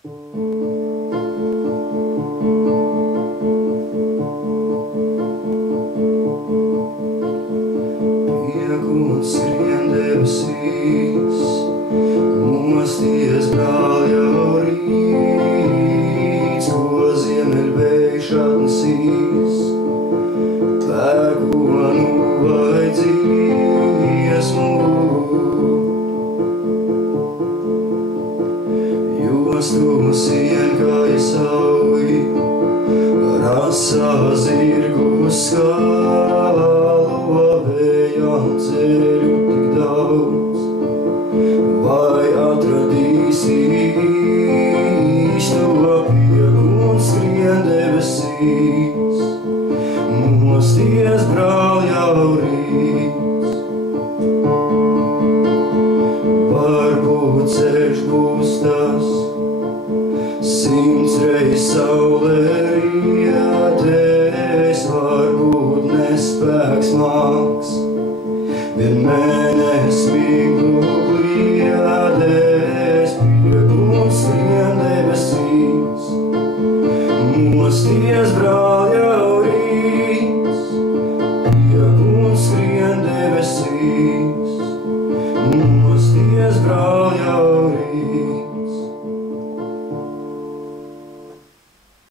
Pieguns skrien debesīs, mosties brāl jau rīts, ko ziemeļvējš atnesīs, pērkonu vai dziesmu. Jostu sien kā sauji, rasā zirgu skalo, vējām ceļu tik daudz, vai atradīsi īsto pieguns skrien debesīs, mosties brāl jau rīts. Varbūt ceļš būs tas, 100 reiz saulē rietēs, varbūt nespēks māks, vien mēnes miglu kliedēs, pieguns skrien debesīs, mosties brāl jau rīts, pieguns skrien debesīs.